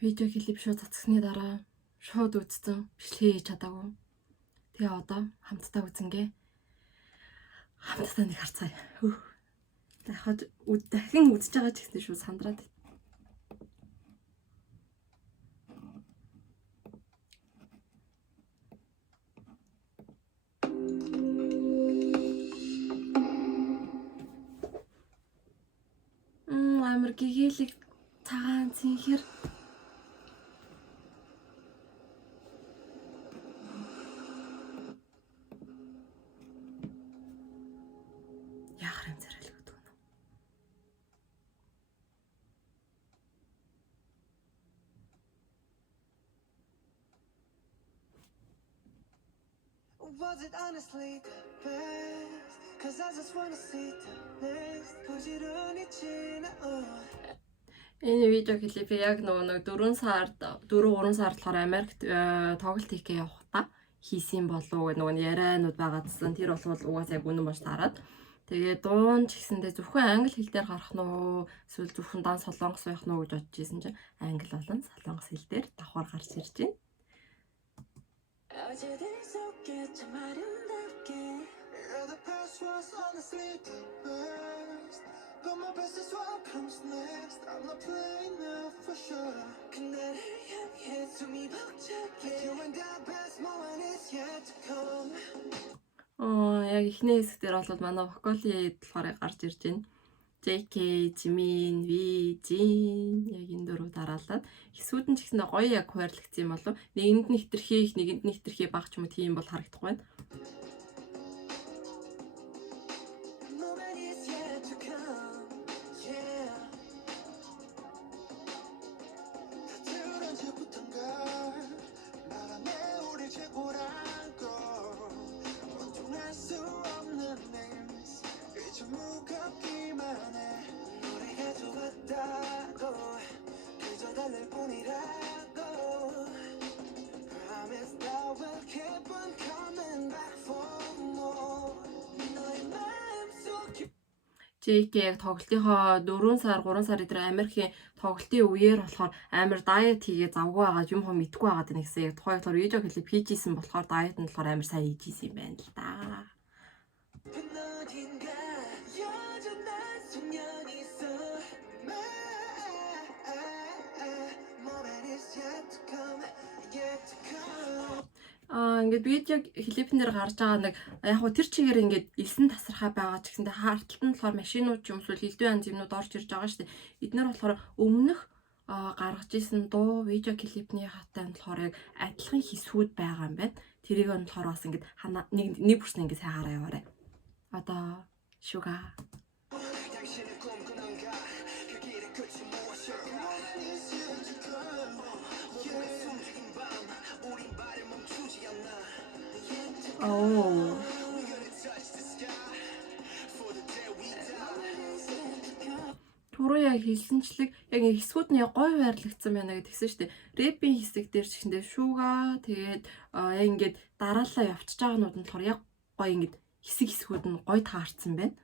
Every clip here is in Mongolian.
Видео клип шууд цацсны дараа шууд үзсэн. Бичлэгээ хийж чадаагүй. Тэгээ одоо хамтдаа үзэнгээ. Хамтдаа нэг харцгаая. Дахиад дахин үзэж байгаа ч гэсэн шууд сандраад. Амар гэгээлэг цагаан цэнхэр. Яах юм зэрэг гэдэг нь. Was it honestly the best? Cause I just wanna see the next. 부지런히 지나온. Энэ видео клипээ яг нэг 3 сард болохоор Америкт тоглолт хийхээ явахдаа хийсэн болов нөгөө яриануд байгаадсан. Тэр бол угаасаа яг үнэн болж таарад. Тэгээ дуун ч гэсэндээ зөвхөн англи хэл дээр гарах нь уу эсвэл зөвхөн дан солонгос байх нь уу гэж бодож ирсэн чинь англи болон солонгос хэл дээр давхар гарч ирж байна. The past was honestly the best. But my best is what comes next. I'm not playing now for sure. 그날을 향해 숨이 벅차게. You and the best moment is yet to come. Яг эхний хэсэг дээр бол манай вокалын болохоор гарч ирж байна. JK, Jimin, V, Jin яг энэ дөрөв дараалаад хэсүүд нь ч гэсэн гоё яг хуваарлагдсан юм болов. Нэгэнд нь хитрхи, нэгэнд нь хитрхи баг ч юм уу тийм бол харагдахгүй байна. JK яг тоглолтынхоо 4 сар 3 сар дээр Америкийн тоглолтын үеэр болохоор амар дайет хийгээ завгүй байгаа юм хөө мэдгүй байгаа даа гэсэн. Яг тухайн болохоор видео клип хийжсэн болохоор дайет нь болохоор амар сайн хийжсэн юм байна л да. Ингээд видео клипэн дээр гарч байгаа нэг яг хөө тэр чигээр ингээд элсэн тасархаа байгаа ч гэсэндээ хаалталт нь болохоор машинууд ч юм уу хилдүү янз юмнууд орж ирж байгаа шүү дээ. Эднэр болохоор өмнөх гаргаж исэн дуу видео клипний хатай нь болохоор яг адилхан хэсгүүд байгаа юм байна. Тэрийг нь болохоор бас ингээд нэг бүрсэн ингээд сайн хараа яваарай. Одоо шуга Түрүү яг хэлсэнчлэг яг хэсгүүд нь гоё байрлагдсан байна гэдгийгсэн шүү дээ. Рэпийн хэсэг дээр ч гэсэндээ шууга тэгээд яг ингээд дараалал явчихж байгаа нууд нь болохоор яг гоё ингээд хэсгүүд нь гоё таарсан байна.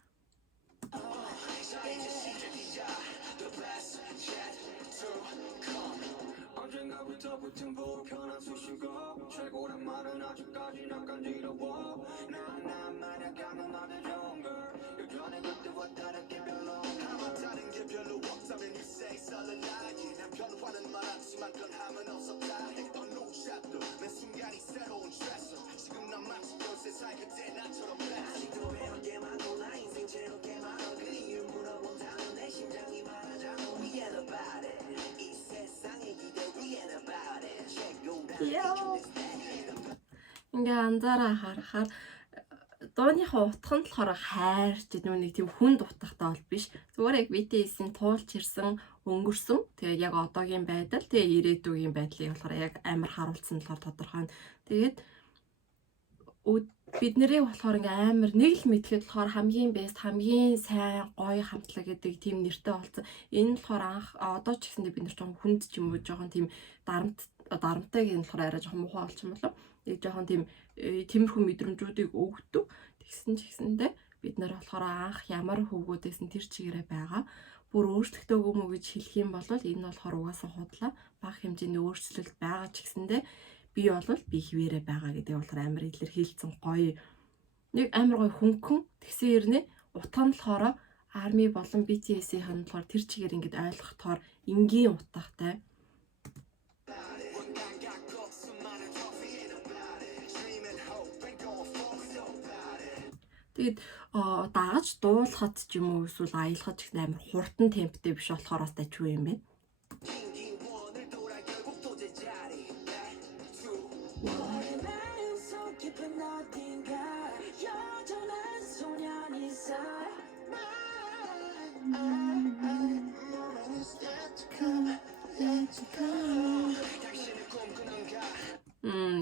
Ингээ анзаараа харахаар дууныхаа утга нь болохоор хайрч нэг тийм хүнд утгатай бол биш. Зүгээр яг BTS-ийн туулж ирсэн, өнгөрсөн. Тэгээд яг одоогийн байдал, тэгээд ирээдүйн байдлыг болохоор яг амар харуулсан болохоор тодорхой. Тэгээд бид нарыг болохоор ингээ амар нэг л мэдхэд болохоор хамгийн best, хамгийн сайн, гоё хамтлаг гэдэг тийм нэртэй болсон. Энэ нь болохоор анх одоо ч гэсэндээ бид нар жоохон хүнд ч юм уу жоохон тийм дарамтайг энэ болохоор арай жоохон муухай болчихсон болов. Яг жоохон тийм тиймэрхүү мэдрэмжүүдийг өгдөг. Тэгсэн ч гэсэндээ бид нар болохоор анх ямар хөвгүүдээс нь тэр чигээрээ байгаа. бүр өөрчлөгдөөгүй мүү гэж хэлэх юм бол энэ болохоор угаасаа худлаа бага хэмжээний өөрчлөлт байгаа ч гэсэндээ би бол би хിവэрэ байгаа гэдэг болохоор амар илэрхийлсэн гоё нэг амар гоё хөнгөн тэгсэн хэрнээ утга нь болохоор арми болон BTS-ийн хан болохоор тэр чигээр ингэж ойлгохоор энгийн утгатай. Тэгээд дагаж дуулахад ч юм уу эсвэл аялахад ч амар хурдан темптэй биш болохоор бас дажгүй юм байна.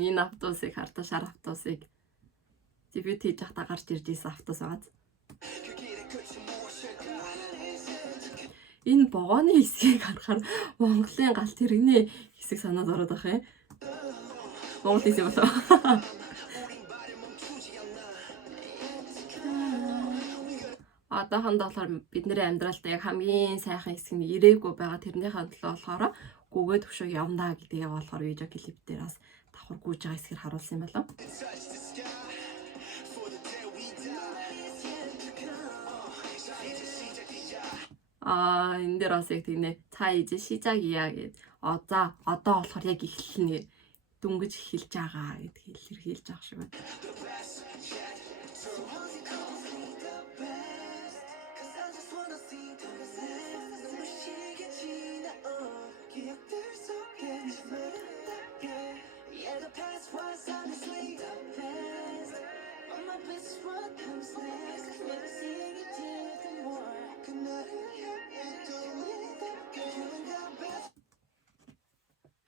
Энэ автобусыг хардаа шар автобусыг дебют хийж байхдаа гарч ирж исэн автобус байгаа. Энэ богооны хэсгийг харахаар Монголын галт тэрэгний хэсэг санаад ороод байх юм. Монгол хэсэг болоо. Одоохондоо болохоор бидний амьдралд яг хамгийн сайхан хэсэг нь ирээгүй байгаа тэрнийхээ төлөө болохоор гүгээ төвшөө явнаа гэдгийг болохоор видео клип дээр бас давхар гүйж байгаа хэсгээр харуулсан юм байна. Энэ дээр бас яг тэгнэ. Та 이제 시작이야 гэд. За одоо болохоор яг эхэлнэ. Дүнгэж эхэлж байгаа гэдгийг илэрхийлж байгаа шиг байна.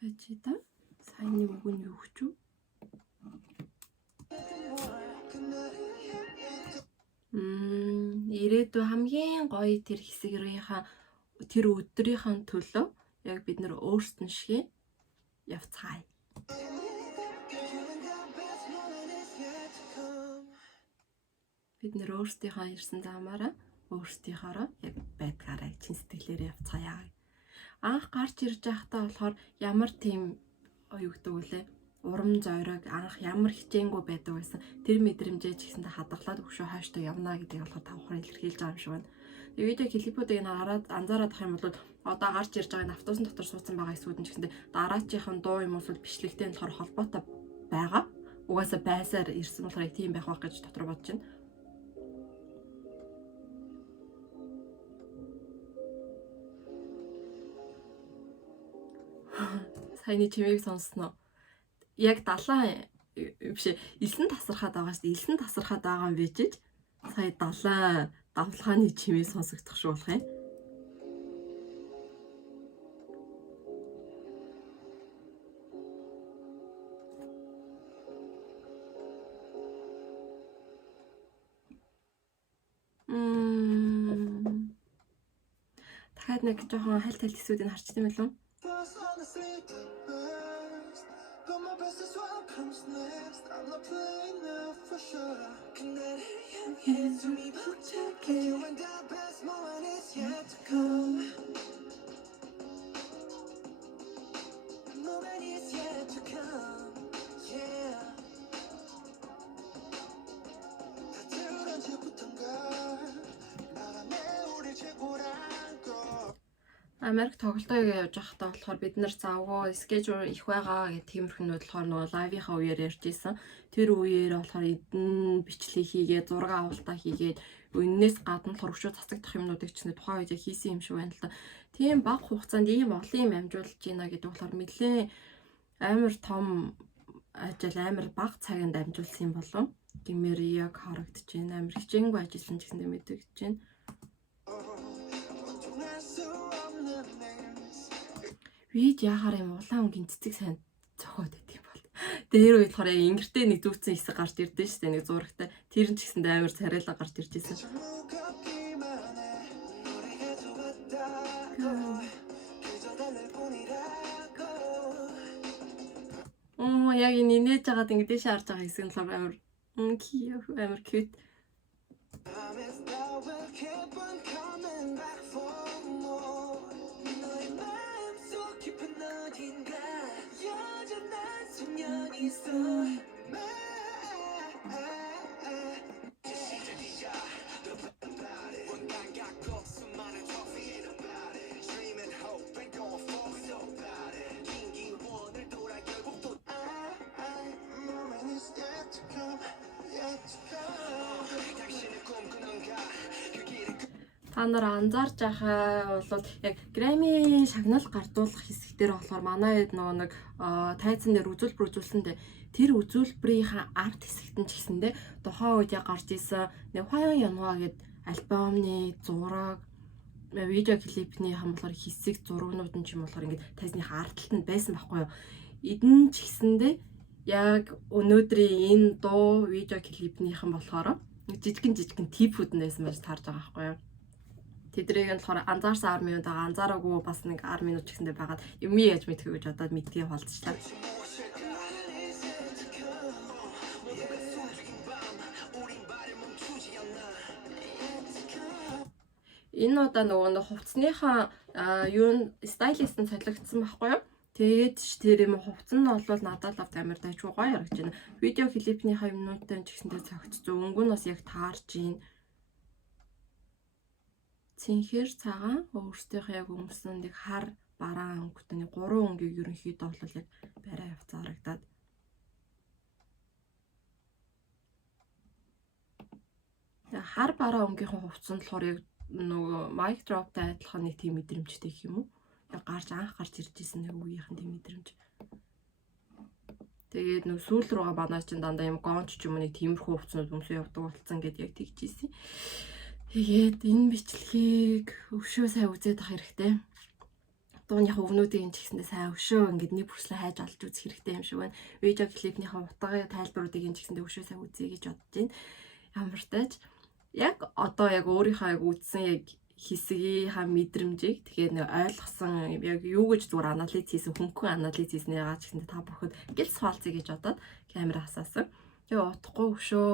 Ачита саяны үг нь юу гэж вэ? Ирээдүй хамгийн гоё тэр хэсгэрийнхаа тэр өдрийнхөө төлөө яг бид нэр өөрсдөн шиг явцгаая. Бид нэр өөрсдийнхөө ирсэн замаараа өөрсдийнхоороо яг байдгаараа чин сэтгэлээрээ явцгаая. Анх гарч ирж байхдаа болохоор ямар тийм юу гэдэг вүлээ урам зориг анх ямар хичээнгүй байдаг байсан тэр мэдрэмжээ ч гэсэндээ хадгалаад өгшөө хааштай явна гэдгийг болохоор тавхаар илэрхийлж байгаа юм шиг байна. Тэгээ видео клипүүдийг хараад анзаараад ах юм бол одоо гарч ирж байгаа энэ автобусын дотор суудсан байгаа хэсгүүд нь ч гэсэндээ дараачийн дуу юм уус бичлэгтэй болохоор холбоотой байгаа. Угаасаа байсаар ирсэн болохоор тийм байх байх гэж дотор бодож байна. Саяны чимээг сонссноо. Яг 70 биш 9 тасархаад байгаа шүү дээ. 9 тасархаад байгаа юм бижиж сая 70 давлгааны чимээ сонсогдох шүү болох юм. Дахиад нэг жоохон хальт хэсгүүдийг харчсан юм болов уу? But my best is what comes next. I'm not playing now for sure. 그날을 숨이 벅차게. You and the best moment is yet to come. The moment is yet to come. Yeah. 다들 언제부턴가 알아내 우리 최고란 거. Америк тоглолтоо явж байхдаа болохоор бид нар завгүй скежюл их байгаа гэх тиймэрхнүүд болохоор нөгөө лайвынхаа үеэр ярьж исэн. Тэр үеэр болохоор эдэн бичлэг хийгээд зураг авалтаа хийгээд өннөөс гадна хөргөшөө цацагдах юмнуудыг ч тухайн үед хийсэн юм шиг байна л да. Тийм бага хугацаанд ийм олон юм амжуулж гинэ гэдэг болохоор нэлээд амар том ажил амар бага цаганд амжуулсан юм болов. Гэмээр яг харагдаж байна. Амар хичээнгүй ажилласан ч гэсэндээ мэдэгдэж байна. Вид яхаар юм улаан өнгийн цэцэг сайн зохиод байт юм бол. Дээр үед болохоор ингэртэй нэг зүүцэн хэсэг гарч ирдэ штэ нэг зурагтай. Тэр нь ч гэсэндээ амар царайлаа гарч ирж ирсэн. Яг энэ нээж хагаад ингэ дэше харж байгаа хэсэг нь л амар cute. Dreaming hope and going for so bad it. 김기원을 돌아 결국 또 moment is yet to come, yet to come. 당신의 꿈꾸는가 그 길을 Та нар анзаарч байхаа бол яг Грэмми шагнал гардуулах хэсэгтэр болохоор манай хэд нөгөө нэг тайзан дээр үзүүлбэр үзүүлсэндээ тэр үзүүлбэрийн арт хэсэгт нь ч гэсэндээ тухайн үед яг гарч исэн нэг Хваян Янгаа гэд альбомны зураг видео клипний болохоор хэсэг зурагнууд нь ч юм болохоор ингээд тайзных артталт нь байсан байхгүй юу. Эдэн ч гэсэндээ яг өнөөдрийн энэ дуу видео клипнийхэн болохоор жижигэн типүүд нь байсан байж таарж байгаа байхгүй юу. Тэдрийг нь болохоор анзаарсан 10 минут байгаа, анзаараагүй бас нэг 10 минут ч гэсэндээ байгаад юм яаж мэдхэ гэж бодоод мэдгийг болцчлаа. Энэ удаа нөгөө хувцсныхаа юу стайлист нь солигдсон байхгүй юу? Тэгээд тэр юм хувцсан нь бол надад л амар дайггүй гоё харагдаж байна. Видео клипнийхаа юмнуудтай ч гэсэндээ цогцсон. Өнгө нь бас яг таарж байна. Цэнхэр цагаан өөртөөхөө яг өмсөн нэг хар бараан өнгөтэй нэг 3 өнгийг ерөнхийдөө бол яг барай явцаа харагдаад. Хар бараан өнгөхийн хувцсан болохоор яг нөгөө mic drop-тай адилхан нэг тийм мэдрэмжтэй гэх юм уу? Яг анх гарч ирж исэн нэг үеийнхэн тийм мэдрэмж. Тэгээд нэг сүүл рүүгээ манай чинь дандаа юм гонч ч юм уу нэг тиймэрхүү хувцснууд өмсөө явдаг болцсон гэдээ яг тэгчихсэн. Тэгээд энэ бичлэгийг өвшөө сайн үзээд ах хэрэгтэй. Дууных өвгнүүдийн ч гэсэндээ сайн өвшөө ингээд нэг бүрслээ хайж олж үзэх хэрэгтэй юм шиг байна. Видео клипнийхээ утгын тайлбаруудыг ч гэсэндээ өвшөө сайн үзье гэж бодож байна. Ямар ч тач яг одоо яг өөрийнхөө яг үзсэн яг хэсгийнхаа мэдрэмжийг тэгэхээр нэг ойлгосон яг юу гэж зүгээр анализ хийсэн хөнгөн анализ хийснээ байгаа ч гэсэндээ та бүхэнд гэлс хаалцъя гэж бодоод камера хасаасан. Тэгээ утгагүй өвшөө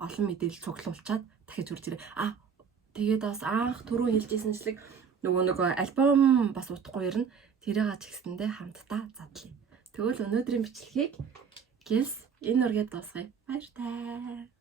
олон мэдээлэл цуглуулчаад дахиж үрж ирээ. Тэгээд бас анх түрүү хэлжсэнчлэг нөгөө альбом бас утгагүй ирнэ. Тэрийг ч гэсэндээ хамтдаа задлаа. Тэгвэл өнөөдрийн бичлэгийг гэлс энэ үргээд дуусгая. Баяр таа.